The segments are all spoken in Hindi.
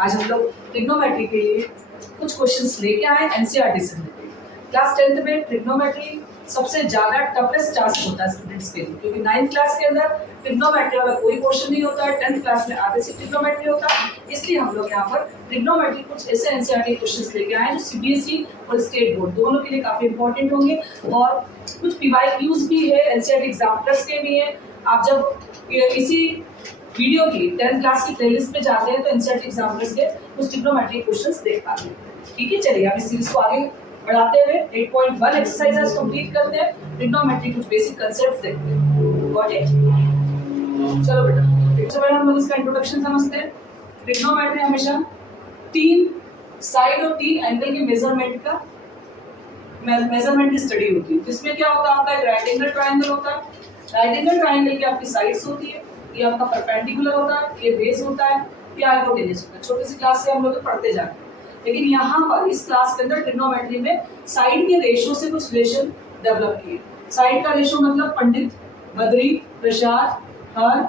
आज हम लोग ट्रिग्नोमेट्री के लिए कुछ क्वेश्चंस लेके आए एनसीईआरटी से रिलेटेड। क्लास 10th में ट्रिग्नोमेट्री सबसे ज़्यादा टफेस्ट टास्क होता है स्टूडेंट्स के लिए, क्योंकि 9th क्लास के अंदर ट्रिग्नोमेट्री वाला कोई क्वेश्चन नहीं होता है, 10th क्लास में आधे से ट्रिग्नोमेट्री होता है। इसलिए हम लोग यहाँ पर ट्रिग्नोमेट्री कुछ ऐसे एनसीईआरटी क्वेश्चंस लेके आए जो सीबीएसई और स्टेट बोर्ड दोनों के लिए काफ़ी इंपॉर्टेंट होंगे, और कुछ पीवाईक्यूज भी है, एनसीईआरटी एग्जाम्पलर्स के भी हैं। आप जब इसी वीडियो की 10th क्लास की प्लेलिस्ट पे जाते हैं तो एनसीईआरटी एग्जाम्पलर्स के कुछ ट्रिग्नोमेट्री क्वेश्चंस देख पाते हैं। ठीक है, चलिए अब इस सीरीज को आगे बढ़ाते हुए 8.1 एक्सरसाइजेस कंप्लीट करते हैं। ट्रिग्नोमेट्री कुछ बेसिक कांसेप्ट्स देखते हैं। Got it? चलो बेटा, सबसे पहले हम लोग इसका इंट्रोडक्शन समझते हैं। ट्रिग्नोमेट्री हमेशा 3 साइड और 3 एंगल के मेजरमेंट की स्टडी होती है, जिसमें क्या होता है, आपका एक राइट एंगल ट्रायंगल होता है। राइट एंगल ट्रायंगल की आपकी साइड्स होती है, ये आपका परपेंडिकुलर होता है, ये बेस होता है, ये हाइपोटेन्यूज होता है। छोटी सी क्लास से हम लोग पढ़ते जाते हैं, लेकिन यहाँ पर इस क्लास के अंदर ट्रिग्नोमेट्री में साइड के रेशियो से कुछ रिलेशन डेवलप किए। साइड का रेशियो मतलब पंडित, बद्री, प्रसाद, हर,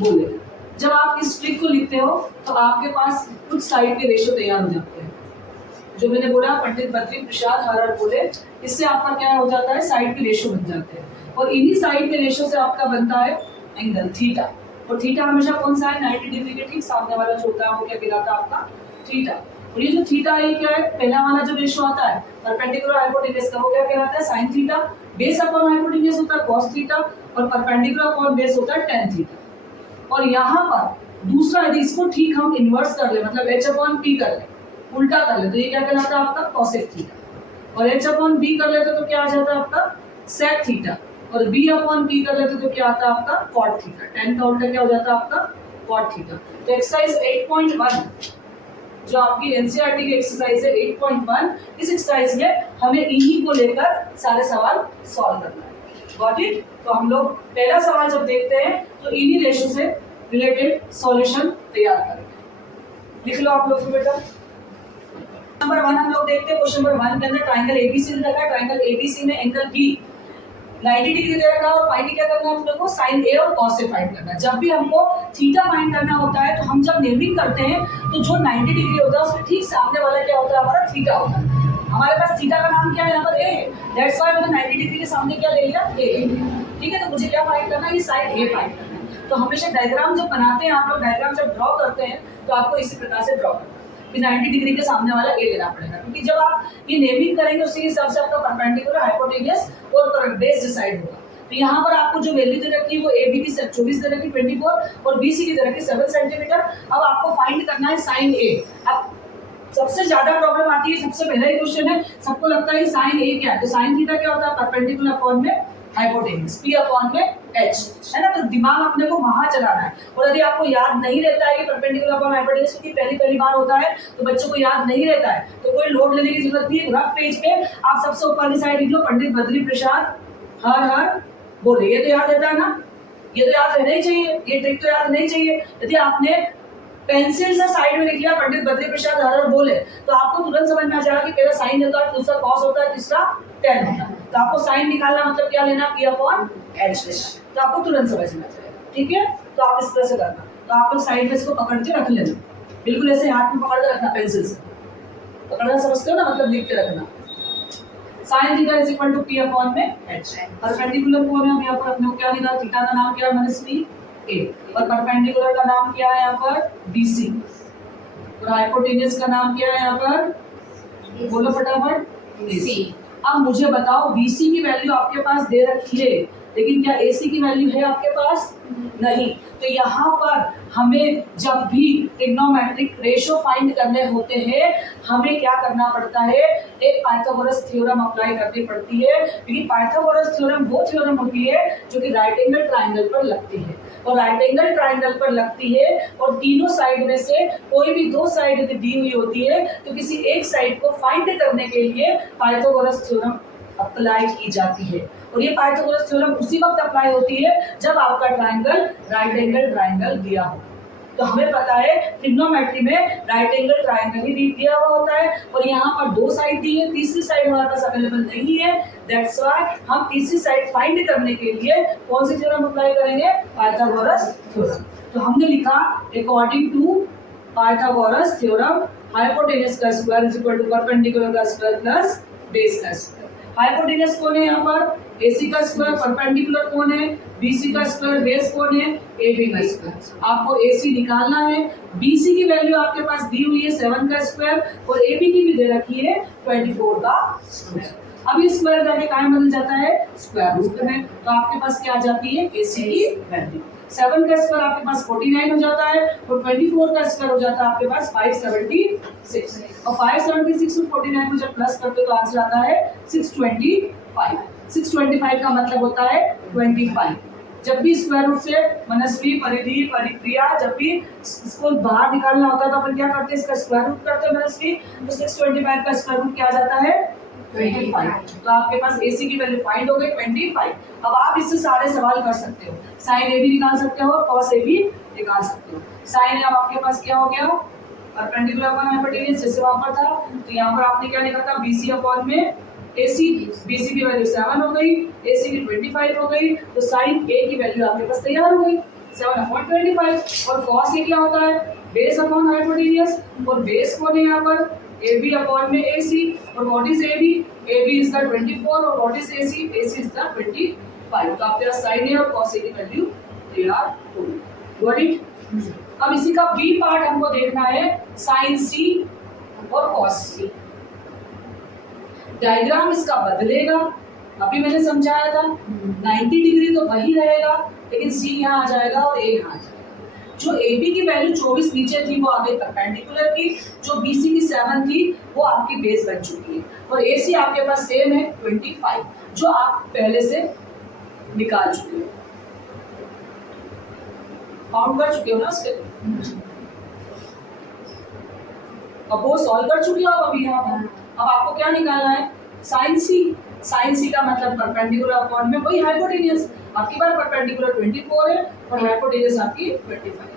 बोले। जब आप इस ट्रिक को लिखते हो तो आपके पास कुछ साइड के रेशियो तैयार हो जाते हैं। जो मैंने बोला पंडित, बद्री, प्रसाद, हर, बोले, इससे आपका क्या हो जाता है, साइड के रेशियो बन जाते हैं, और इन्हीं साइड के रेशियो से आपका बनता है एंगल थीटा। और थीटा हमेशा कौन सा है, 90 डिग्री के ठीक सामने वाला जो होता है वो क्या कहलाता है, आपका थीटा। और ये जो थीटा है क्या है, पहला वाला जो रेशियो आता है परपेंडिकुलर हाइपोटेन्यूज का, वो क्या कहलाता है, sin theta. Base upon hypotenuse होता है cos थीटा, और परपेंडिकुलर अपॉन बेस होता है tan थीटा। और यहाँ पर दूसरा यदि इसको ठीक हम इन्वर्स कर ले, मतलब h अपॉन p कर ले, उल्टा कर ले, तो ये क्या कहलाता है आपका cosec थीटा। और h अपॉन b कर लेते तो क्या आ जाता है आपका sec थीटा, और b अपॉन p कर लेते तो क्या आता है आपका cot थीटा। tan का उल्टा क्या हो जाता है आपका cot थीटा। तो एक्सरसाइज 8.1 जो आपकी एनसीईआरटी की एक्सरसाइज है 8.1, इस एक्सरसाइज में हमें इन्हीं को लेकर सारे सवाल सॉल्व करना है। Got it? तो हम लोग पहला सवाल जब देखते हैं तो इन्हीं रेशियो से रिलेटेड सॉल्यूशन तैयार करेंगे। लिख लो आप लोग बेटा। नंबर 1 हम लोग देखते हैं। क्वेश्चन नंबर 1 के अंदर ट्रायंगल एबीसी रखा है। ट्रायंगल एबीसी में एंगल बी 90 डिग्री दे रखा है, और फाइंड क्या करना है हम लोग को, sin A और cos A फाइंड करना है। जब भी हमको थीटा फाइंड करना होता है तो हम जब नेमिंग करते हैं तो जो 90 डिग्री होता है उसके ठीक सामने वाला क्या होता है, हमारा थीटा होता है। हमारे पास थीटा का नाम क्या है, यहाँ पर A है, दैट्स व्हाई मैंने 90 डिग्री के सामने क्या ले लिया, A। ठीक है, तो मुझे क्या फाइंड करना है, ये sin A फाइंड करना है। तो हमेशा डायग्राम जब बनाते हैं आप लोग, डायग्राम जब ड्रॉ करते हैं तो आपको इसी प्रकार से ड्रॉ करना है कि 90 डिग्री के सामने वाला ए लेना पड़ेगा, क्योंकि जब आप ये नेमिंग करेंगे उसी हिसाब से आपका परपेंडिकुलर, हाइपोटेन्यूज और बेस डिसाइड होगा। तो यहाँ पर आपको जो वैल्यू दे रखी है वो ए बी की 24 दे रखी, 24, और बी सी की दे रखी 7 सेंटीमीटर। अब आपको फाइंड करना है साइन ए। अब सबसे ज्यादा प्रॉब्लम आती है, सबसे पहला ही क्वेश्चन है, सबको लगता है साइन ए क्या है, तो साइन थीटा क्या होता है, परपेंडिकुलर अपॉन में हाइपोटेन्यूज, पी अपॉन में एच, है ना। तो दिमाग अपने को वहां चलाना है। और यदि आपको याद नहीं रहता है कि परपेंडिकुलर अपॉन हाइपोटेन्यूज की पहली बार होता है तो बच्चों को याद नहीं रहता है, तो कोई लोड लेने की जरूरत नहीं है। रफ पेज पे आप सबसे ऊपर की साइड लिख लो पंडित, बद्री, प्रसाद, हर, बोले। ये तो याद रहता है ना, ये तो याद रहना ही चाहिए, ये ट्रिक तो याद नहीं चाहिए। यदि आपने पेंसिल से साइड में लिख लिया पंडित, बद्री, प्रसाद, हर, बोले, तो आपको तुरंत समझ में आ जाएगा कि पहला साइन होता है, दूसरा कॉस होता है, तीसरा tan होता है। तो आपको साइन निकालना मतलब क्या लेना, p अपॉन h लेना, तो आपको तुरंत समझ में आ जाएगा। ठीक है, तो आप इस तरह से करना। तो आप लोग साइड में इसको पकड़ के रख लेना, बिल्कुल ऐसे हाथ में पकड़ के रखना, पेंसिल से पकड़ना, समझते हो ना, मतलब लिख के रखना। sin theta is equal to p upon में h। परपेंडिकुलर कौन है, यहाँ पर अपने को क्या लेना, थीटा का नाम क्या है, -b a, और परपेंडिकुलर का नाम क्या है यहाँ पर, bc, और हाइपोटेन्यूज का नाम क्या है यहाँ पर, बोलो फटाफट, ac। अब मुझे बताओ bc की वैल्यू आपके पास दे रखी है, लेकिन क्या ac की वैल्यू है आपके पास, नहीं। तो यहाँ पर हमें जब भी ट्रिग्नोमेट्रिक रेशियो फाइंड करने होते हैं हमें क्या करना पड़ता है, एक पाइथागोरस थ्योरम अप्लाई करनी पड़ती है, क्योंकि पाइथागोरस थ्योरम वो थ्योरम होती है जो कि राइट एंगल ट्राइंगल पर लगती है, और राइट एंगल ट्राइंगल पर लगती है, और तीनों साइड में से कोई भी 2 साइड यदि दी हुई होती है तो किसी एक साइड को फाइंड करने के लिए पाइथागोरस थ्योरम अप्लाई की जाती है। और ये पाइथागोरस थ्योरम उसी वक्त अप्लाई होती है जब आपका ट्राइंगल राइट एंगल ट्राइंगल दिया हो। तो हमें पता है ट्रिग्नोमेट्री में राइट एंगल ट्राइंगल ही दिया हुआ होता है, और यहाँ पर 2 साइड दी है, तीसरी साइड हमारे पास अवेलेबल नहीं है। दैट्स व्हाई हम तीसरी साइड फाइंड करने के लिए कौन सी थ्योरम अप्लाई करेंगे, पाइथागोरस थ्योरम। तो हमने लिखा according to Pythagoras theorem, hypotenuse का square is equal to perpendicular का स्क्वायर प्लस बेस का स्क्वायर। हाइपोटेनस कौन है यहाँ पर? AC का स्क्वायर, परपेंडिकुलर कौन है? BC का स्क्वायर, बेस कौन है? AB का स्क्वायर। आपको AC निकालना है। BC की वैल्यू आपके पास दी हुई है 7 का स्क्वायर और AB की भी दे रखी है 24 का स्क्वायर। अब ये स्क्वायर जाके कहाँ बदल जाता है? स्क्वायर रूट में। तो आपके पास क्या आ जाती है? AC की वैल्यू 7 का स्क्वायर आपके पास 49 हो जाता है और 24 का स्क्वायर हो जाता है आपके पास 576 और 576 और 49 को जब प्लस करते हो तो आंसर आता है 625। 625 का मतलब होता है 25। जब भी स्क्वायर रूट से मनस्वी, परिधि, परिक्रिया, जब भी इसको बाहर निकालना होता है तो अपन क्या करते हैं? इसका स्क्वायर रूट करते हैं मनस्वी। तो 625 का स्क्वायर रूट क्या आ जाता है? 25। तो आपके पास AC की वैल्यू फाइंड हो गई 25। अब आप इससे सारे सवाल कर सकते हो। साइन AB निकाल सकते हो, cos AB निकाल सकते हो। साइन अब आपके पास क्या हो गया? परपेंडिकुलर अपॉन हाइपोटेनस जैसे वहां पर था, तो यहाँ पर आपने क्या लिखा था? BC अपॉन में AC। BC की वैल्यू 7 हो गई, AC की 25 हो गई, तो साइन A की वैल्यू आपके पास तैयार हो गई 7/25। और cos A क्या होता है? बेस अपॉन हाइपोटेनस, और बेस कौन है यहाँ पर? AB अपॉन में AC। और what is AB? AB is the 24 और what is AC? AC is the 25। तो आपके पास sin A और cos A की वैल्यू तैयार हो गई। Got it? अब इसी का B पार्ट हमको देखना है, sin C और cos C। डायग्राम इसका बदलेगा, अभी मैंने समझाया था 90 डिग्री तो वही रहेगा, लेकिन C यहाँ आ जाएगा और A यहाँ आ जाएगा। जो AB की वैल्यू 24 नीचे थी वो आ गई परपेंडिकुलर की, जो BC की 7 थी वो आपकी बेस बन चुकी है, और AC आपके पास सेम है 25 जो आप पहले से निकाल चुके हो, काउंट कर चुके हो ना उसके। अब वो सॉल्व कर चुके हो आप अभी यहाँ पर। अब आपको क्या निकालना है? Sign C। साइन C का मतलब परपेंडिकुलर अपॉन में वही हाइपोटेनस। आपकी बार परपेंडिकुलर 24 है और हाइपोटेनस आपकी 25 है।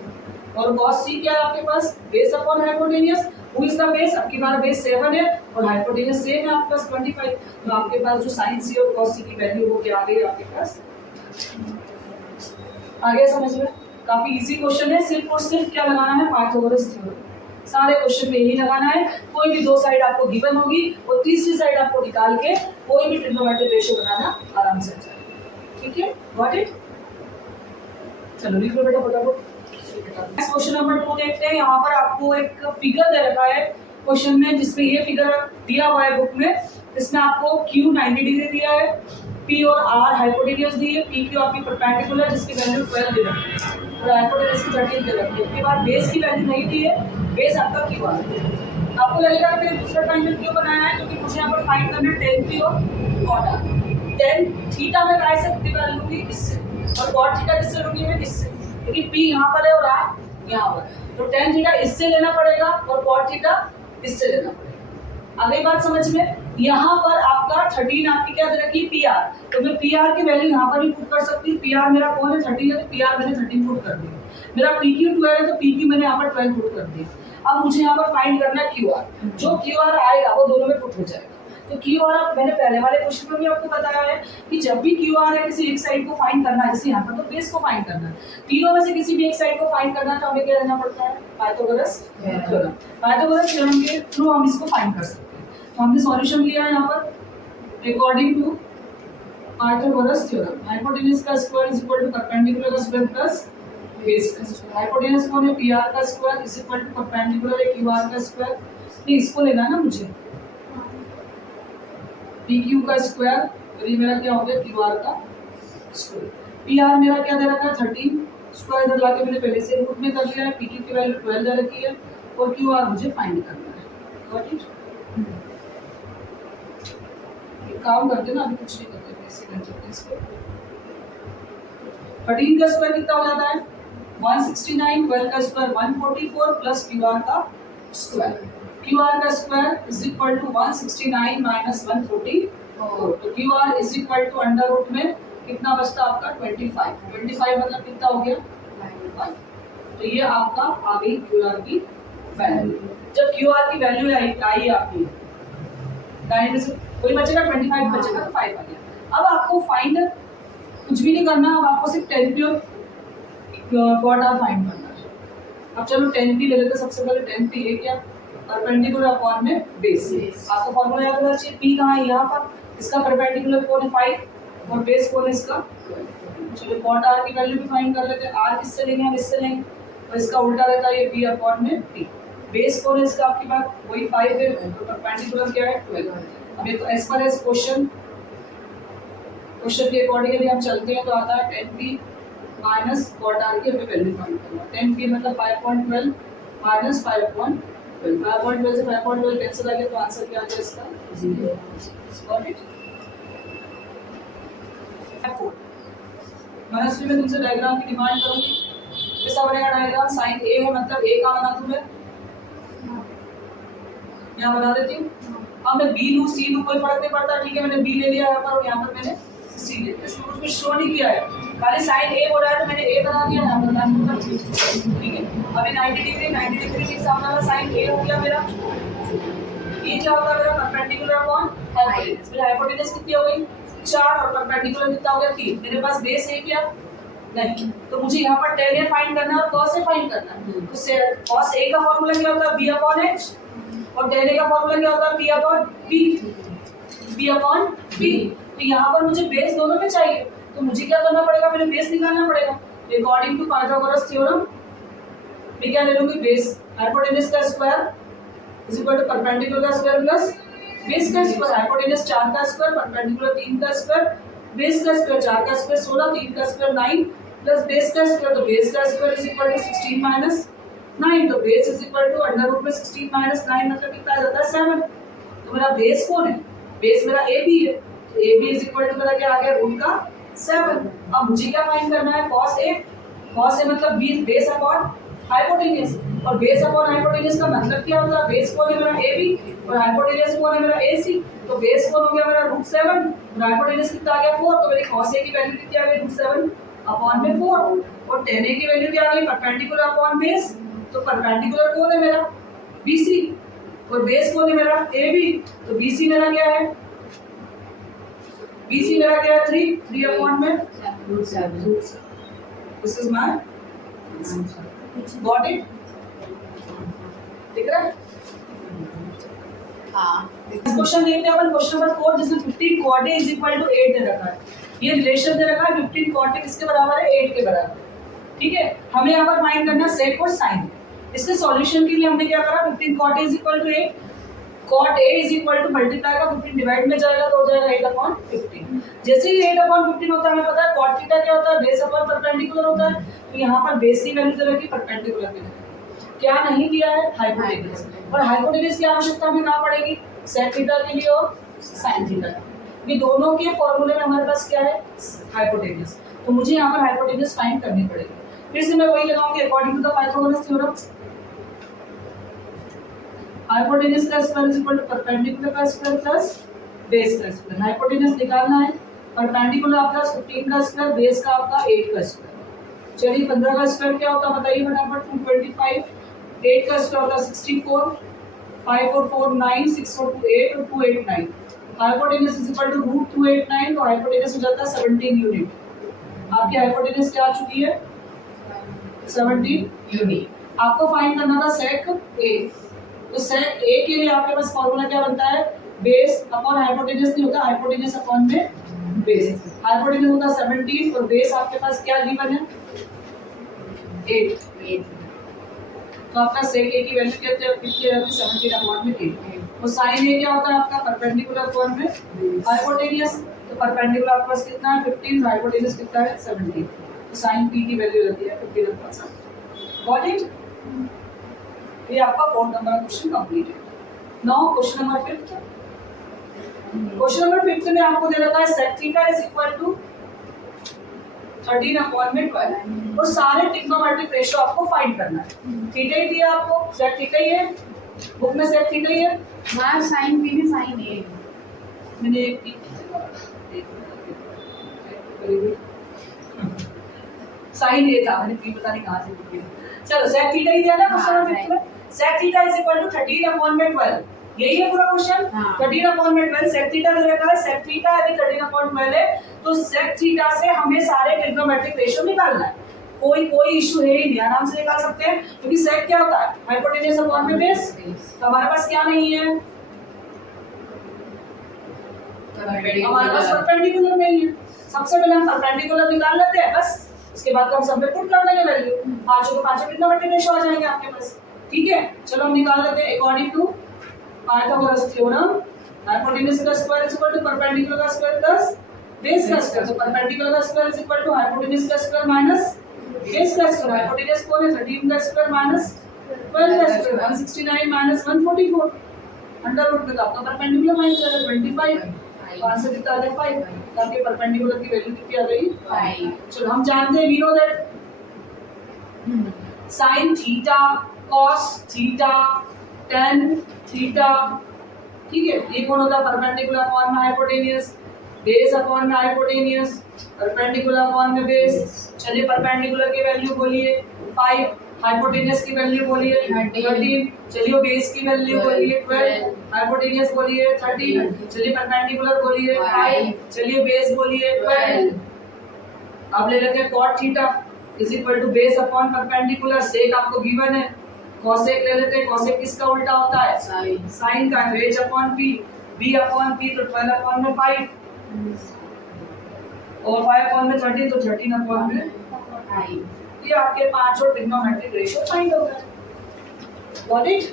और cos C क्या है आपके पास? Base upon hypotenuse. Who is the base? आपकी बार बेस 7 है और हाइपोटेनस सेम है आपके पास 25। तो आपके पास जो साइन C और cos C की वैल्यू वो क्या आ गई आपके पास? आगे समझ लो, काफी इजी क्वेश्चन है। सिर्फ और सिर्फ क्या लगाना है? Pythagoras theorem. सारे क्वेश्चन में यही लगाना है। कोई भी दो साइड आपको गिवन होगी और तीसरी साइड आपको निकाल के कोई भी ट्रिग्नोमेट्रिक रेशियो बनाना आराम से आ जाएगा। ठीक है, गॉट इट? चलो लिख लो बेटा फटाफट। नेक्स्ट क्वेश्चन नंबर 2 देखते हैं। यहाँ पर आपको एक फिगर दे रखा है क्वेश्चन में, जिसमें ये फिगर दिया हुआ है बुक में। इसमें आपको Q 90 डिग्री दिया है, P और R हाइपोटेनस दी है, PQ आपकी परपेंडिकुलर जिसकी वैल्यू 12 दे रखी है और हाइपोटेनस की 13 दे रखी है। उसके बाद बेस की वैल्यू नहीं दी है, बेस आपका क्यू आर। आपको लगेगा कि मैंने दूसरा ट्रायंगल क्यों बनाया है, क्योंकि मुझे यहाँ पर फाइंड करना है tan P और cot R। tan थीटा में काय से वैल्यू लूंगी? इससे, और cot थीटा किससे लूंगी मैं? इससे, क्योंकि P यहाँ पर है और R यहाँ पर है। तो tan थीटा इससे लेना पड़ेगा और cot थीटा इससे लेना पड़ेगा। अगली बात समझ में, यहाँ पर आपका 13 आपकी क्या दे रखी है? PR। तो मैं PR की वैल्यू यहाँ पर भी पुट कर सकती हूँ। PR मेरा कौन है? 13 है, तो PR मैंने 13 पुट कर दिया। मेरा PQ 12 है, तो PQ मैंने यहाँ पर 12 पुट कर दिया। अब मुझे यहाँ पर फाइंड करना है QR। जो QR आएगा वो दोनों में पुट हो जाएगा। तो QR मैंने पहले वाले क्वेश्चन में भी आपको बताया है कि जब भी QR है किसी एक साइड को फाइंड करना है, जैसे यहाँ पर तो बेस को फाइंड करना है, तीनों में से किसी भी एक साइड को फाइंड करना है तो हमें क्या लेना पड़ता है? Pythagoras theorem. पाइथागोरस थ्योरम के थ्रू हम इसको फाइंड कर सकते हैं। तो हमने सॉल्यूशन लिया है यहाँ पर according to Pythagoras theorem. Hypotenuse का square is equal to perpendicular का स्क्वायर प्लस बेस का स्क्वायर। हाइपोटेनस कौन है? PR का square is equal to perpendicular है QR का स्क्वायर। नहीं, इसको लेना है ना मुझे, PQ का स्क्वायर, और ये मेरा क्या हो गया? QR का स्क्वायर। PR मेरा क्या दे रखा है? 13 स्क्वायर इधर लाके मैंने पहले से रूट में कर लिया है। PQ की वैल्यू 12 दे रखी है और QR मुझे फाइंड करना है। Got it? काम करते ना, अभी कुछ नहीं करते, ऐसे कर सकते इसको। 13 का स्क्वायर कितना हो जाता है? 169, 12 का स्क्वायर 144 प्लस QR का स्क्वायर। QR का square is equal to 169 minus 144। तो QR is equal to under root में कितना बचता आपका? 25। 25 मतलब कितना हो गया? 95। तो ये आपका आ गई QR की वैल्यू। जब QR की वैल्यू आई आपकी 9 में से कोई बचेगा 25 बचेगा, तो 5 आ गया। अब आपको फाइंड कुछ भी नहीं करना, अब आपको सिर्फ tan P और cot R फाइंड करना है। अब चलो tan p ले लेते हैं। सबसे पहले tan p है क्या, परपेंडिकुलर अपॉन में बेस। आपको फॉर्मूला याद होना चाहिए, p कहाँ है, यहाँ पर, इसका परपेंडिकुलर कौन है 5 और बेस कौन है इसका। चलो cot r की वैल्यू भी फाइंड कर लेते हैं। r किससे लेंगे, हम इससे लेंगे, तो इसका उल्टा रहता है ये p अपॉन में p। बेस कौन है इसका, आपकी बात वही 5 है, तो परपेंडिकुलर क्या है 12। अब ये तो एज पर एज क्वेश्चन के अकॉर्डिंगली हम चलते हैं, तो आता है tan p minus cot r की हमें वैल्यू फाइंड करना है। tan p मतलब 5.12 माइनस 5.12, 5.12 से 5.12 कैंसिल आ गया, तो आंसर क्या आ गया इसका 0। Got it. मनस्वी में तुमसे डायग्राम की डिमांड करूंगी, कैसा बनेगा डायग्राम। साइन ए है मतलब ए का बना दूं मैं, यहाँ बना देती हूँ। अब मैं बी लूँ सी लूँ कोई फर्क नहीं पड़ता, ठीक है। मैंने बी ले लिया यहाँ पर और यहाँ पर मैंने सी ले लिया, इसमें कुछ शो नहीं किया है, खाली साइन ए हो रहा है तो मैंने ए बना दिया यहाँ पर, ठीक है। अभी 90 डिग्री के सामने वाला साइन ए हो गया मेरा। ये क्या होगा मेरा, परपेंडिकुलर अपॉन हाइपोटेनस। मेरी हाइपोटेनस कितनी हो गई 4 और परपेंडिकुलर कितना हो गया 3। मेरे पास बेस है क्या, नहीं, तो मुझे यहाँ पर tan a फाइंड करना है और cos a फाइंड करना है। तो cos a का फॉर्मूला क्या होता है b अपॉन h और tan a का फॉर्मूला क्या होता है p अपॉन b। तो यहाँ पर मुझे बेस दोनों में चाहिए, तो मुझे क्या करना पड़ेगा, मुझे बेस निकालना पड़ेगा। अकॉर्डिंग टू पाइथागोरस थ्योरम मैं क्या ले लूंगी, बेस हाइपोटेनस का square is equal to perpendicular का स्क्वायर प्लस बेस का स्क्वायर। हाइपोटेनस 4 का स्क्वायर, परपेंडिकुलर 3 का स्क्वायर, बेस का स्क्वायर 4 का स्क्वायर 16, 3 का स्क्वायर 9 प्लस बेस का स्क्वायर, तो बेस का square is equal to 16 minus 9, तो base is equal to under root में 16 माइनस 9 मतलब कितना आ जाता है 7। तो मेरा बेस कौन है, बेस मेरा ए बी है, तो A B is equal to मेरा क्या आ गया रूट का 7। अब मुझे क्या फाइंड करना है, cos a मतलब बेस अपॉन हाइपोटेनस, और बेस अपॉन हाइपोटेनस का मतलब क्या होता है, बेस कौन है मेरा ए बी और हाइपोटेनस कौन है मेरा ए सी। तो बेस कौन हो गया मेरा रूट 7 और हाइपोटेनस कितना आ गया 4, तो मेरी cos a की वैल्यू कितनी आ गई रूट 7 अपॉन में 4 और tan a की वैल्यू क्या आ गई परपेंडिकुलर अपॉन बेस। तो परपेंडिकुलर कौन है मेरा BC और बेस कौन है मेरा AB, तो BC मेरा क्या है, BC मेरा क्या है 3 अपॉन में root 7। This is my got it, दिख रहा है। हाँ क्वेश्चन देखते हैं अपन, क्वेश्चन नंबर 4 जिसमें 15 cot a is equal to 8 दे रखा है। ये रिलेशन दे रखा है 15 cot a किसके बराबर है 8 के बराबर, ठीक है। हमें यहाँ पर फाइंड करना है sec और sin। इसके सॉल्यूशन के लिए हमने क्या करा, 15 cot a is equal to 8, cot a is equal to multiply का 15 डिवाइड में जाएगा तो हो जाएगा 8 अपॉन 15। जैसे ही 8 अपॉन 15 होता है हमें पता है cot थीटा क्या होता है, बेस अपॉन परपेंडिकुलर होता है। तो यहाँ पर बेस की वैल्यू दे रखी, परपेंडिकुलर की क्या नहीं दिया है हाइपोटेनस, और हाइपोटेनस की आवश्यकता हमें कहाँ पड़ेगी, sec थीटा के लिए और sin थीटा। ये दोनों के फॉर्मूले में हमारे पास क्या है हाइपोटेनस, तो मुझे यहाँ पर हाइपोटेनस फाइंड करनी पड़ेगी। फिर से मैं वही लगाऊंगी according to the Pythagoras theorem, hypotenuse का square is equal to perpendicular का स्क्वायर प्लस बेस का स्क्वायर। हाइपोटेनस निकालना है, परपेंडिकुलर आपका 15 का स्क्वायर, बेस का आपका 8 का स्क्वायर। चलिए 15 का स्क्वायर क्या होता है बताइए फटाफट, 225, 8 का स्क्वायर होता है 64, 5 और 4 9, 6 और 2 8 और 2 8 9। Hypotenuse is equal to root 289, तो हाइपोटेनस हो जाता है 17 यूनिट। आपकी हाइपोटेनस क्या आ चुकी है 17 यूनिट। आपको फाइंड करना था sec a, तो sec a के लिए आपके पास फॉर्मूला क्या बनता है, बेस अपॉन हाइपोटेनस नहीं होता, हाइपोटेनस अपॉन में बेस। हाइपोटेनस होता है 17 और बेस आपके पास क्या गिवन है 8। तो आपका sec a की वैल्यू कितनी है 17 अपॉन में 8। और sin a क्या होता है आपका परपेंडिकुलर अपॉन में हाइपोटेनस, तो परपेंडिकुलर आपके पास कितना है 15, हाइपोटेनस कितना है 17, तो sin p की वैल्यू रहती है 15 अपॉन 17। Got it. ये आपका 4th नंबर का क्वेश्चन कंप्लीट है। Now question number 5th। Question number 5th में आपको दे रखा है sec theta is equal to 13 upon में 12 और सारे ट्रिग्नोमेट्रिक रेशियो आपको फाइंड करना है। थीटा ही दिया आपको, sec थीटा ही है, बुक में sec थीटा ही है, मार sin p में sin a मैंने एक sin a था, मैंने p पता नहीं कहां से लिख दिया। चलो sec थीटा ही दिया ना क्वेश्चन नंबर 5th में, sec theta is equal to 13 upon में 12, यही है पूरा क्वेश्चन। 13 अपॉन में 12 sec थीटा दे रखा है, sec थीटा यदि 13 अपॉन 12 है तो sec थीटा से हमें सारे ट्रिग्नोमेट्रिक रेशियो निकालना है। कोई इशू है ही नहीं, आराम से निकाल सकते हैं क्योंकि सेक क्या होता है हाइपोटेन्यूज अपॉन में बेस। तो हमारे पास क्या नहीं है, हमारे पास परपेंडिकुलर नहीं है। सबसे पहले हम परपेंडिकुलर निकाल लेते हैं बस, उसके बाद हम सब में पुट कर देंगे वैल्यू, पांचों के पांचों ट्रिग्नोमेट्रिक रेशियो आ जाएंगे आपके पास। ठीक है, चलो हम निकाल लेते हैं according to Pythagoras theorem. Hypotenuse का square is equal to perpendicular का स्क्वायर प्लस बेस का स्क्वायर। तो परपेंडिकुलर का square is equal to hypotenuse का स्क्वायर माइनस बेस का स्क्वायर। हाइपोटेन्यूज कौन है 13 का स्क्वायर माइनस 12 का स्क्वायर, 169 माइनस 144 अंडर रूट में। तो आपका परपेंडिकुलर माइनस 25 5 से कितना आ गया 5, तो आपके परपेंडिकुलर की वैल्यू कितनी आ गई 5। चलो हम जानते हैं we know that sin theta cos theta tan theta, ठीक है, ये कौन होता है परपेंडिकुलर अपॉन में हाइपोटेन्यूज, बेस अपॉन में हाइपोटेन्यूज, परपेंडिकुलर अपॉन में बेस। चलिए परपेंडिकुलर की वैल्यू बोलिए 5, हाइपोटेन्यूज की वैल्यू बोलिए 13, चलिए बेस की वैल्यू बोलिए 12, हाइपोटेन्यूज बोलिए 13, चलिए परपेंडिकुलर बोलिए 5, चलिए बेस बोलिए 12। अब ले लेते हैं cot theta is equal to base upon perpendicular, sec आपको गिवन है, cosec ले लेते हैं, cosec किसका उल्टा होता है sin का, तो h upon p, b upon p तो 12 अपॉन में 5 और 5 अपॉन में 13 तो 13 अपॉन में 5। ये आपके पांचों ट्रिग्नोमेट्रिक रेशियो फाइंड हो गए। Got it?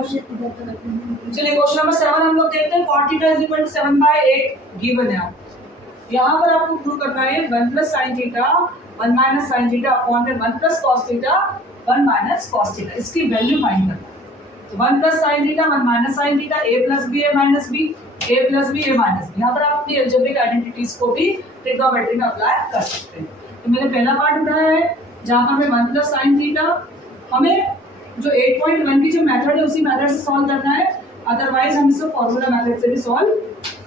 चलिए क्वेश्चन नंबर 7 हम लोग देखते हैं। cot theta is equal to 7/8 given है आपको। यहाँ पर आपको प्रूव करना है 1 plus sin theta 1 minus sin theta upon में 1 plus cos theta 1 minus cos theta, इसकी वैल्यू फाइंड करना है। तो 1 plus sin theta 1 minus sin theta, a plus b a minus b, a plus b a minus b। यहाँ पर आप अपनी अलजेब्रिक आइडेंटिटीज को भी ट्रिग्नोमेट्री में अप्लाई कर सकते हैं। तो मैंने पहला पार्ट उठाया है जहाँ पर हमें 1 प्लस sin थीटा, हमें जो 8.1 की जो मेथड है उसी मेथड से सॉल्व करना है, अदरवाइज हम इसे फॉर्मूला मेथड से भी सॉल्व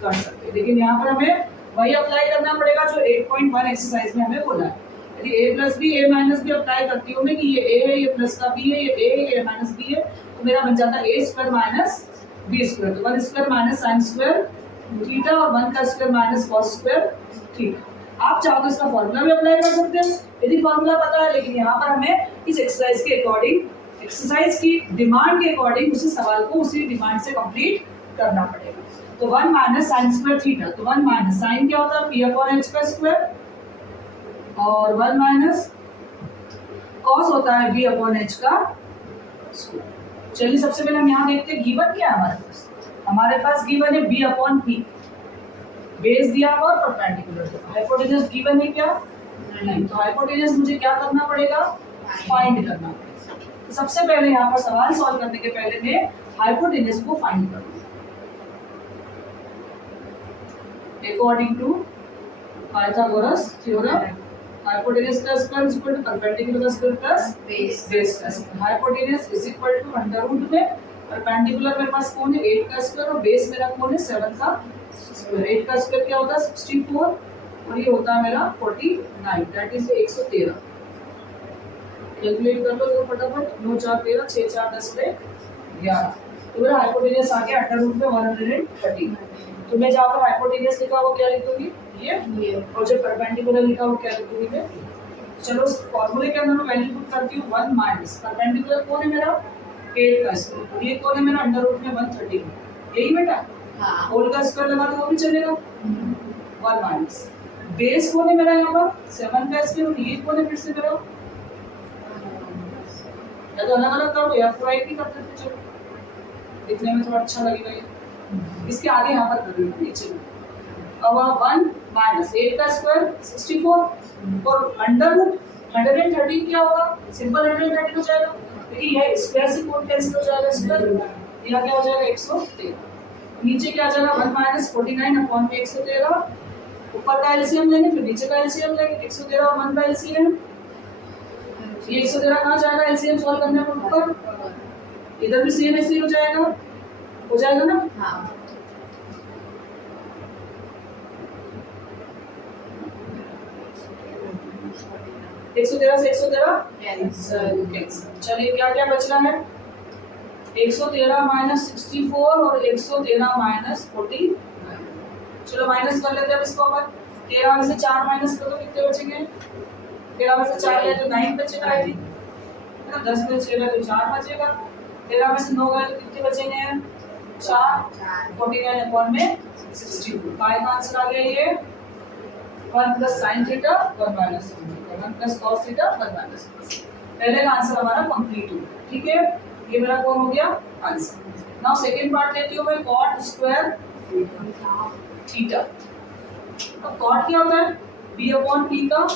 कर सकते हैं। लेकिन यहाँ पर हमें वही अप्लाई करना पड़ेगा जो 8.1 एक्सरसाइज में हमें बोला है। यदि a plus B a minus B apply करती हूँ मैं कि ये a है, ये प्लस का b है, ये a है, ये माइनस b है, तो मेरा बन जाता है a square minus b square. तो 1 square minus sin square theta और 1 का square minus cos square theta. आप चाहो तो इसका फॉर्मूला भी अप्लाई कर सकते हैं यदि फॉर्मूला पता है, लेकिन यहाँ पर हमें इस एक्सरसाइज के अकॉर्डिंग, एक्सरसाइज की डिमांड के अकॉर्डिंग उसी सवाल को उसी डिमांड से कंप्लीट करना पड़ेगा। तो 1 माइनस sin स्क्वायर थीटा, तो 1 माइनस sin क्या होता है p अपॉन h का स्क्वायर और 1 माइनस cos होता है b अपॉन h का स्क्वायर। चलिए सबसे पहले हम यहाँ देखते हैं गिवन क्या है हमारे पास। हमारे पास गिवन है b अपॉन p, बेस दिया हुआ और परपेंडिकुलर। हाइपोटेन्यूज गिवन है क्या? नहीं। तो हाइपोटेन्यूज मुझे क्या करना पड़ेगा? फाइंड करना पड़ेगा। तो सबसे पहले यहाँ पर सवाल सॉल्व करने के पहले मैं हाइपोटेन्यूज को फाइंड करूँगा। According to Pythagoras theorem, hypotenuse का square is equal to perpendicular का स्क्वायर प्लस बेस का square. Hypotenuse is equal to under root में परपेंडिकुलर मेरे पास कौन है 8 का स्क्वायर और बेस मेरा कौन है 7 का स्क्वायर। 8 का स्क्वायर क्या होता है 64 और ये होता है मेरा 49, दैट इज 113। कैलकुलेट कर लो तो फटाफट, 9 4 13 6 4 10 11। तो मेरा हाइपोटेन्यूज आ गया अंडर रूट में 130। तो मैं जहाँ पर हाइपोटेन्यूज लिखा वो क्या लिखूंगी ये, और जो परपेंडिकुलर लिखा वो क्या लिखूंगी मैं। चलो उस फॉर्मूले के अंदर मैं वैल्यू पुट करती हूँ 1 माइनस परपेंडिकुलर कौन है मेरा 8 का स्क्वायर, और ये कौन है मेरा अंडर रूट में 130, यही बेटा। हाँ, होल का स्क्वायर लगा तो वो भी चलेगा। 1 माइनस बेस कौन है मेरा यहाँ पर 7 का स्क्वायर, और ये कौन है फिर से मेरा, या तो अलग अलग करो या पूरा एक ही कर देते, चलो दिखने में थोड़ा अच्छा लगेगा ये। इसके आगे यहाँ पर कर लेना नीचे में। अब 1 माइनस 8 का स्क्वायर 64 और अंडर रूट 130 क्या होगा, सिंपल 130 हो जाएगा, क्योंकि ये स्क्वायर से कौन कैंसिल हो जाएगा स्क्वायर, यहाँ क्या हो जाएगा 113। नीचे क्या आ जाएगा 1 माइनस 49 अपॉन में 113, ऊपर का एलसीएम लेंगे फिर नीचे का एलसीएम लेंगे, 113 और 1 का एलसीएम, ये 113 कहाँ जाएगा एलसीएम सॉल्व करने पर ऊपर, इधर भी सेम ऐसे हो जाएगा ना। हाँ, एक सौ तेरह से 113 कैंसिल। चलिए क्या क्या बच रहा है 113 माइनस 64 और 113 माइनस 40। चलो माइनस कर लेते हैं अब इसको अपन। 13 में से 4 माइनस कर दो, कितने बचेंगे? 13 में से 4 गए तो 9 बचेगा, आई थिंक, है ना। 10 में से 6 गए तो 4 बचेगा। 13 में से 9 गए तो कितने बचेंगे? 4। 49 अपॉन में 62। काय का आंसर आ गया ये 1 plus sine theta 1 minus 1 plus cos theta 1 minus cos. पहले का आंसर हमारा कंप्लीट हो गया, ठीक है। ये मेरा कौन हो गया? आंसर। नाउ सेकंड पार्ट लेती हूँ मैं, कॉट स्क्वायर थीटा। अब कॉट क्या होता है? b अपॉन p का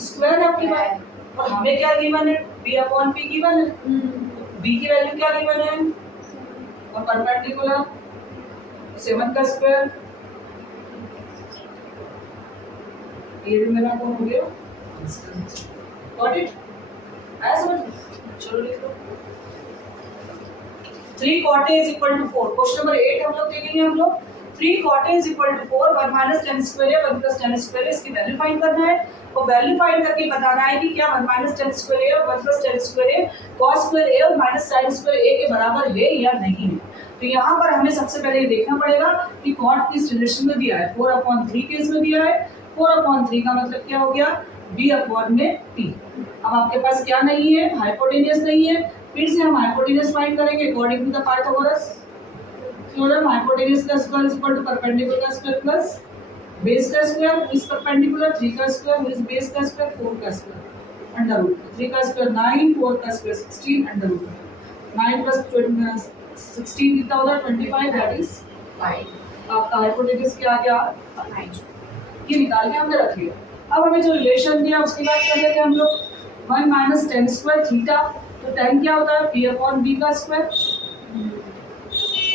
स्क्वायर है आपके पास, और हमें क्या गिवन है? b अपॉन p गिवन है। b की वैल्यू क्या गिवन है? और परपेंडिकुलर 7 का स्क्वायर। ये भी मेरा कौन हो गया? Got it? आया समझ? चलो लिख लो। 3 cot A is equal to 4। Question number 8 हम लोग देखेंगे हम लोग। 3 cot A is equal to 4, 1 minus tan square A, 1 plus tan square A, इसकी वैल्यू फाइंड करना है। और वैल्यू फाइंड करके बताना है कि क्या 1 minus tan square A और 1 plus tan square A cos square A और minus sin square A के बराबर है या नहीं है। तो यहाँ पर हमें सबसे पहले ये देखना पड़ेगा कि cot किस रिलेशन में दिया है। 4/3 केस में दिया है। 4/3 का मतलब क्या हो गया? b अपॉन में p। अब आपके पास क्या नहीं है? हाइपोटेन्यूस नहीं है। फिर से हम हाइपोटेन्यूस फाइंड करेंगे according to the Pythagoras theorem. Hypotenuse का square is equal to perpendicular का स्क्वायर प्लस बेस का स्क्वायर इज परपेंडिकुलर, 3 का स्क्वायर इज बेस का स्क्वायर, 4 का स्क्वायर अंडर रूट, 3 का स्क्वायर 9, 4 का स्क्वायर 16 अंडर रूट 9 प्लस 16 कितना होगा? 25, दैट इज 5। आपका हाइपोटेन्यूस क्या आ गया? 9। ये निकाल के हमने रख लिया। अब हमें जो रिलेशन दिया उसकी बात कर लेते हैं हम लोग। 1 माइनस tan स्क्वायर थीटा, तो tan क्या होता है? p अपॉन b का स्क्वायर,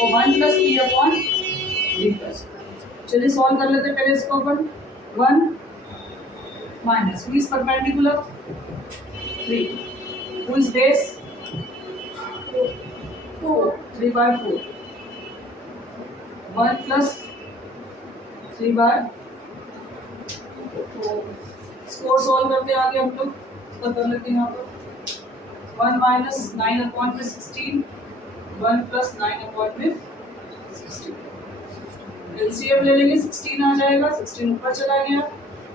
और 1 प्लस p अपॉन b का स्क्वायर। चलिए सॉल्व कर लेते हैं पहले इसको अपन। 1 minus b is perpendicular 3, who is base 4, 3/4, 1 plus 3/4। Score solve करते हैं आगे हम लोग कर लेते हैं यहाँ पर। 1 माइनस 9 अपॉन में 16, 1 प्लस 9 अपॉन में 16। एलसीएम ले लेंगे, 16 आ जाएगा, 16 ऊपर चला गया।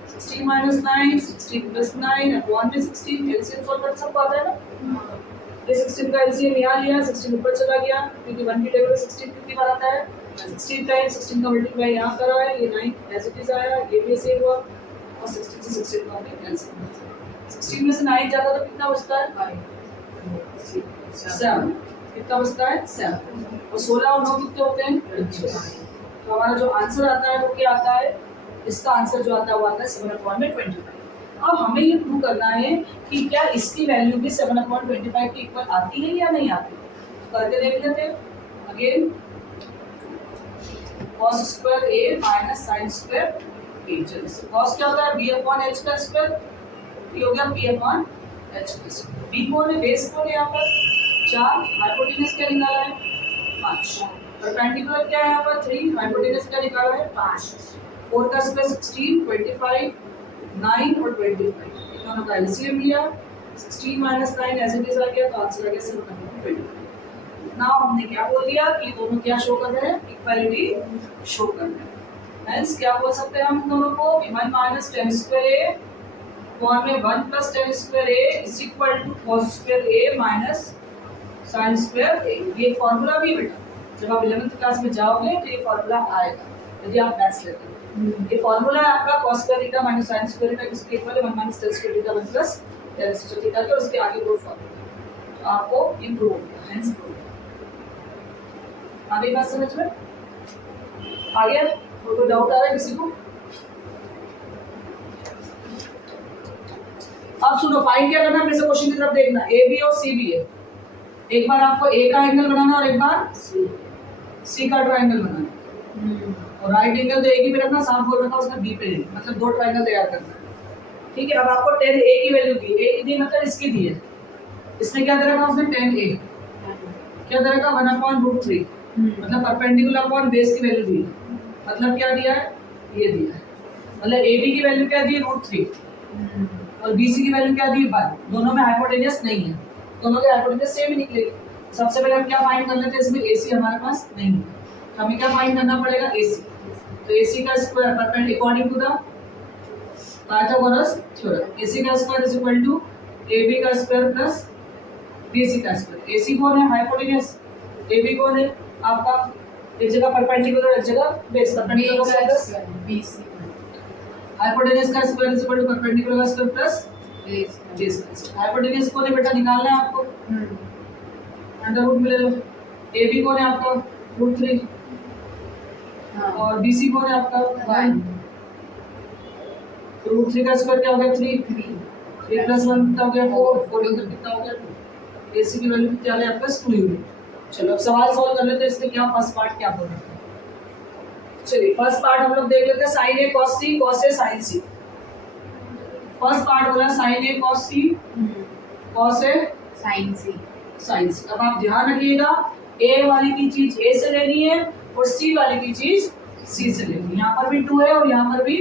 16 माइनस 9, 16 प्लस 9 अपॉन में 16। एलसीएम सॉल्व कर सबको आता है ना? ये 16 का एलसीएम यहाँ लिया, 16 ऊपर चला गया, क्योंकि 1 की टेबल 16 कितनी बार आता है? 16 टाइम्स 16 का मल्टीप्लाई यहाँ करा है, ये 9 एज इट इज आया, ये भी सेव हुआ, और 16 से 16 का हमने कैंसिल। 16 में से 9 जाता तो कितना बचता है? 7। कितना बचता है? 7। और 16 और 9 कितने होते हैं? 25। तो हमारा जो आंसर आता है वो क्या आता है? इसका आंसर जो आता है वो आता है 7/25। अब हमें ये प्रूव करना है कि क्या इसकी वैल्यू भी 7/25 के इक्वल आती है या नहीं आती। तो करके देख लेते हैं again. cos square a minus sin square a। चलिए cos क्या होता है? b अपॉन h का स्क्वायर, ये हो गया p अपॉन h का स्क्वायर। b कौन है? बेस कौन है यहाँ पर? 4। हाइपोटेन्यूस क्या निकाला है? 5। परपेंडिकुलर क्या है यहाँ पर? 3। हाइपोटेन्यूस क्या निकाला है? 5। 4 का स्क्वायर 16, 25, 9 और 25। इन दोनों का एलसीएम लिया, 16 माइनस 9 एज इट इज आ गया, तो आंसर आ गया 7/25। नाउ हमने क्या बोल दिया कि दोनों क्या शो कर रहे हैं? इक्वालिटी शो कर रहे हैं। हेंस क्या बोल सकते हैं हम दोनों को? 1 minus tan square a upon में 1 plus tan square a is equal to cos square a minus sin square a। ये फॉर्मूला भी बेटा जब आप 11th क्लास में जाओगे तो ये फॉर्मूला आएगा यदि आप मैथ्स लेते हो। ये फॉर्मूला है आपका cos square theta minus sin square theta किसके इक्वल है? 1 minus tan square theta 1 plus tan square theta के, उसके आगे दो फॉर्मूला। तो आपको इंप्रूव हो गया, हेंस प्रूव। आगे बात समझ में आ गया? कोई डाउट आ रहा है किसी को? अब सुनो, फाइंड क्या करना, फिर से क्वेश्चन की तरफ देखना। ए बी और सी बी है। एक बार आपको ए का एंगल बनाना और एक बार सी का ट्रायंगल बनाना। और राइट एंगल तो एक ही पे रखना, साफ बोल रखा उसने बी पे नहीं, मतलब दो ट्रायंगल तैयार करना है। ठीक है। अब आपको tan a की वैल्यू दी, a की दी मतलब इसकी दी है। इसने क्या दे रखा? उसने tan a क्या दे रखा? 1/√3, मतलब परपेंडिकुलर अपॉन बेस की वैल्यू दी है। मतलब क्या दिया है? ये दिया है। मतलब AB की वैल्यू क्या दी है? √3, और BC की वैल्यू क्या दी है? 1। दोनों में हाइपोटेन्यूस नहीं है, दोनों के हाइपोटेन्यूस सेम ही निकलेगी। सबसे पहले हम क्या फाइंड कर लेते हैं? इसमें AC हमारे पास नहीं है, तो हमें क्या फाइंड करना पड़ेगा? AC। तो AC का square perpendicular according to the Pythagoras theorem. AC का square is equal to AB का स्क्वायर प्लस BC का स्क्वायर। AC कौन है? हाइपोटेन्यूज। AB कौन है? आपका एक जगह परपेंडिकुलर, एक जगह बेस। परपेंडिकुलर का स्क्वायर BC हाइपोटेन्यूज का square is equal to perpendicular का स्क्वायर प्लस बेस का स्क्वायर। हाइपोटेन्यूज कौन है बेटा? निकालना है आपको, अंडर रूट में ले लो। AB कौन है आपका? √3 और BC कौन है आपका? 1। √3 का स्क्वायर क्या हो गया? 3 प्लस 1 कितना हो गया? 4 4 इधर कितना हो गया? 2। AC की वैल्यू क्या है आपका? 2 यूनिट। चलो अब सवाल सॉल्व कर लेते हैं। इसमें क्या फर्स्ट पार्ट क्या बोल रहा है? चलिए फर्स्ट पार्ट हम लोग देख लेते हैं। sin A cos C cos A sin C। First part बोला sin A cos C cos A sin C। sin C। अब आप ध्यान रखिएगा, A वाली की चीज A से लेनी है और C वाली की चीज C से लेनी है। यहाँ पर भी 2 है और यहाँ पर भी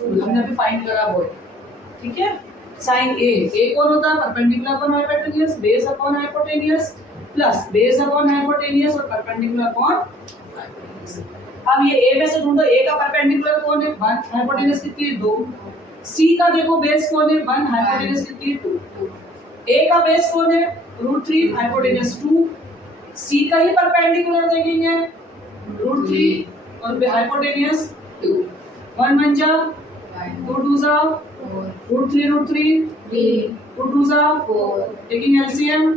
2 हमने अभी फाइंड करा वो है। ठीक है, sin A कौन होता है? Perpendicular upon hypotenuse, base upon hypotenuse plus base upon hypotenuse और परपेंडिकुलर अपॉन हाइपोटेन्यूज। अब ये A में से ढूंढो, A का परपेंडिकुलर कौन है? 1, हाइपोटेन्यूज कितनी है? 2। C का देखो बेस कौन है? 1, हाइपोटेन्यूज कितनी है? 2। A का बेस कौन है? √3, हाइपोटेन्यूज 2। C का ही परपेंडिकुलर देखेंगे √3 और हाइपोटेन्यूज 2। 1 1 जा 2 2 जा √3 2 2 जा 4। Taking LCM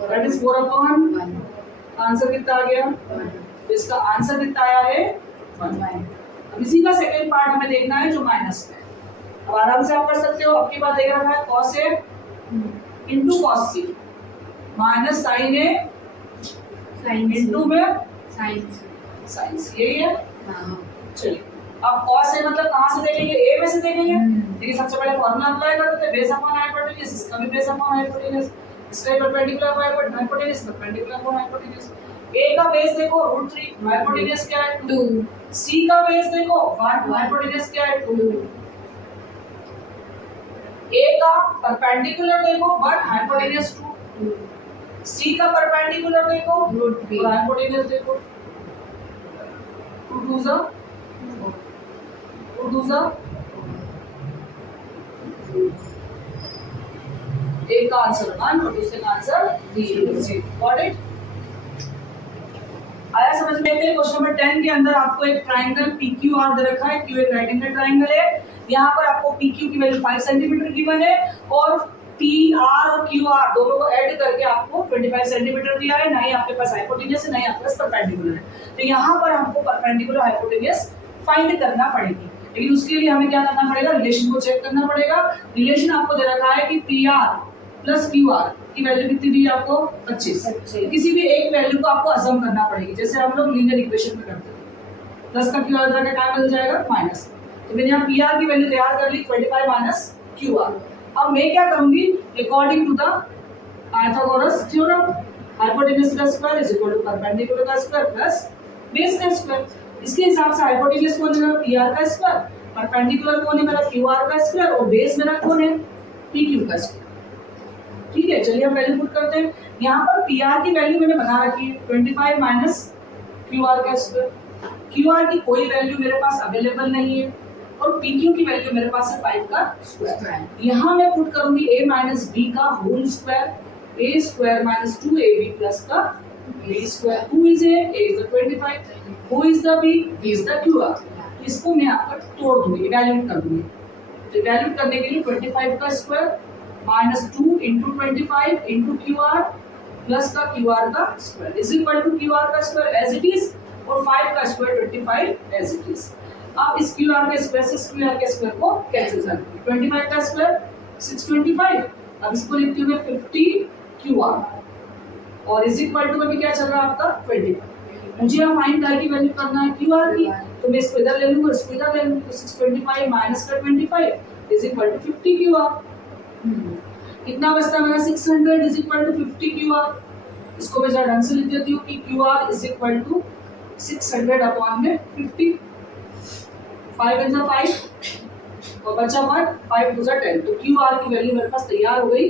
that is 4 upon 1। Answer कितना आ गया? इसका आंसर कितना आया है? 1। अब इसी का सेकंड पार्ट हमें देखना है जो माइनस में। अब आराम से आप कर सकते हो। आपकी बात देख रखा है cos A into cos C minus sin A into में sin C। यही है। चलिए अब cos A मतलब कहाँ से देखेंगे? A में से देखेंगे। देखिए सबसे पहले फॉर्मूला अप्लाई करते थे, बेस अपॉन हाइपोटेन्यूज। इसका भी बेस अपॉन हाइपोटेन्यूज, इसका perpendicular upon hypotenuse, perpendicular upon hypotenuse. A का बेस देखो √3, हाइपोटेन्यूज क्या है? 2। C का बेस देखो 1, हाइपोटेन्यूज क्या है? 2। A का परपेंडिकुलर देखो 1, हाइपोटेन्यूज 2। C का परपेंडिकुलर देखो √3 और हाइपोटेन्यूज देखो 2 2 जा 2 2 जा। एक का आंसर 1 और दूसरे का आंसर 0। Got it? आया समझ में? क्वेश्चन नंबर 10 के अंदर आपको एक ट्रायंगल PQR दे रखा है। Q एक राइट एंगल ट्रायंगल है। यहाँ पर आपको PQ की वैल्यू 5 सेंटीमीटर गिवन है और PR और QR दोनों को ऐड करके आपको 25 सेंटीमीटर दिया है। ना ही आपके पास हाइपोटेन्यूज है, ना ही आपके पास परपेंडिकुलर है। तो यहाँ पर हमको परपेंडिकुलर हाइपोटेन्यूज फाइंड करना पड़ेगी, लेकिन उसके लिए हमें क्या करना पड़ेगा? रिलेशन को चेक करना पड़ेगा। रिलेशन आपको दे रखा है कि PR प्लस QR की वैल्यू कितनी दी है आपको? 25। किसी भी एक वैल्यू को आपको अज़म करना पड़ेगी, जैसे हम लोग लीनियर इक्वेशन में करते हैं। प्लस का QR का क्या मिल जाएगा? माइनस। तो मैंने यहाँ PR की वैल्यू तैयार कर ली 25 माइनस QR। अब मैं क्या करूंगी? According to the Pythagoras theorem, hypotenuse का square is equal to perpendicular का स्क्वायर प्लस बेस का स्क्वायर। इसके हिसाब से हाइपोटेन्यूज कौन है मेरा? PR का स्क्वायर, परपेंडिकुलर कौन है मेरा? QR का स्क्वायर और बेस मेरा कौन है? PQ का स्क्वायर। ठीक है, चलिए हम वैल्यू पुट करते हैं। यहाँ पर PR की वैल्यू मैंने बना रखी है 25 माइनस QR का स्क्वायर। QR की कोई वैल्यू मेरे पास अवेलेबल नहीं है और PQ की वैल्यू मेरे पास है 5 का स्क्वायर। यहाँ मैं पुट करूंगी A माइनस B का whole square, A square minus 2AB plus का B square. Who is A? A is the 25. Who is the B? B is the QR। इसको मैं यहाँ पर तोड़ दूंगी, इवैल्यूएट कर दूंगी। तो इवैल्यूएट करने के लिए 25 का square minus 2 into 25 into QR plus का QR का square is equal to QR का स्क्वायर एज इट इज और 5 का स्क्वायर 25 एज इट इज। अब इस QR के स्क्वायर से इस QR के स्क्वायर को कैंसिल कर दूंगी। 25 का स्क्वायर 625। अब इसको लिखती हूँ मैं 50 QR और इज इक्वल टू अभी क्या चल रहा है आपका 25। मुझे यहाँ फाइंड करके वैल्यू करना है QR की, तो मैं इसको इधर ले लूंगा, इसको इधर ले लूंगा। 625 माइनस का 25 इज इक्वल टू 50 QR। कितना बचता है मेरा? 600 इज इक्वल टू 50 QR। इसको मैं जरा ढंग से लिख देती हूँ कि QR is equal to 600 upon में 50। 5 इन 5 और बचा 1, 5 2 10। तो QR की वैल्यू मेरे पास तैयार हो गई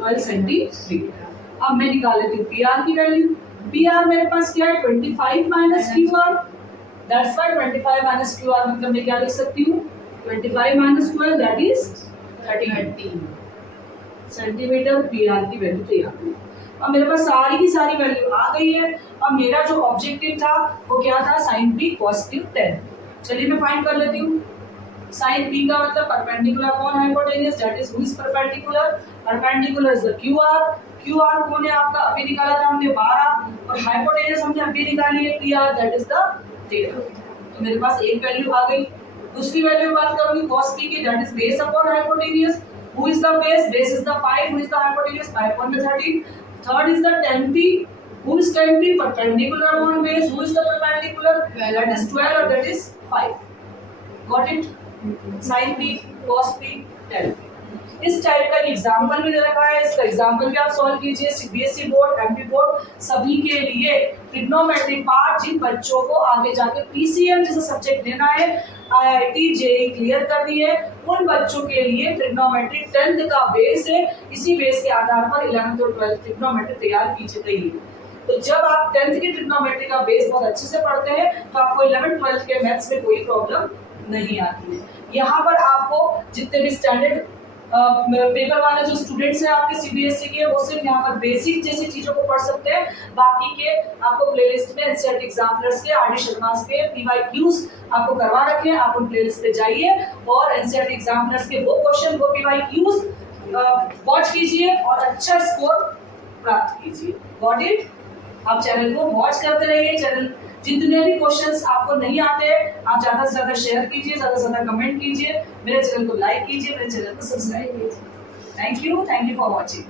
12 सेंटीमीटर। अब मैं निकाल लेती हूँ PR की वैल्यू। PR मेरे पास क्या है? 25 minus QR। That's why 25 minus QR मतलब मैं क्या लिख सकती हूँ? 25 minus 12 that is 30 centimetre PR की वैल्यू तैयार हुई। अब मेरे पास सारी की सारी वैल्यू आ गई है। अब मेरा जो ऑब्जेक्टिव था वो क्या था, साइन पी cos क्यू 10। चलिए मैं फाइंड कर लेती हूँ। साइन पी का मतलब perpendicular upon hypotenuse, that is who is perpendicular, perpendicular is the QR. QR कौन है आपका, अभी निकाला था हमने 12, और हाइपोटेन्यूज हमने अभी निकाली है पीआर, दैट इज द 13। तो मेरे पास एक वैल्यू आ गई। दूसरी वैल्यू बात करूंगी cos p की, that is base upon hypotenuse. Who is the base? Base is the 5. Who is the hypotenuse? 5 upon the 13. Third is the 10p. Who is 10p? Perpendicular upon base. Who is the perpendicular? That is 12 or that is 5. Got it? Sin p, cos p, 10p. इस टाइप का एग्जाम्पल भी दे रखा है। इसका एग्जाम्पल भी आप सॉल्व कीजिए। सीबीएसई बोर्ड, एमपी बोर्ड सभी के लिए ट्रिग्नोमेट्री पार्ट, जिन बच्चों को आगे जाके पीसीएम जैसा सब्जेक्ट लेना है, आईआईटी जेईई क्लियर करनी है, उन बच्चों के लिए ट्रिग्नोमेट्री 10th का बेस है। इसी बेस के आधार पर 11th और 12th ट्रिग्नोमेट्री तैयार की जाती है। तो जब आप 10th की ट्रिग्नोमेट्री का बेस बहुत अच्छे से पढ़ते हैं तो आपको 11th 12th के मैथ्स में कोई प्रॉब्लम नहीं आती है। यहाँ पर आपको जितने भी स्टैंडर्ड पेपर वाले जो स्टूडेंट्स हैं आपके सीबीएसई के, वो सिर्फ यहाँ पर बेसिक जैसी चीजों को पढ़ सकते हैं। बाकी के आपको प्लेलिस्ट में एनसीईआरटी एग्जाम्पलर्स के, आरडी शर्मा के पीवाईक्यूज आपको करवा रखे हैं। आप उन प्लेलिस्ट पे जाइए और एनसीईआरटी एग्जाम्पलर्स के वो क्वेश्चन, वो पीवाईक्यूज वॉच कीजिए और अच्छा स्कोर प्राप्त कीजिए। Got it? आप चैनल को वॉच करते रहिए। चैनल जितने भी क्वेश्चंस आपको नहीं आते आप ज्यादा से ज्यादा शेयर कीजिए, ज्यादा से ज्यादा कमेंट कीजिए, मेरे चैनल को लाइक कीजिए, मेरे चैनल को सब्सक्राइब कीजिए। Thank you for watching.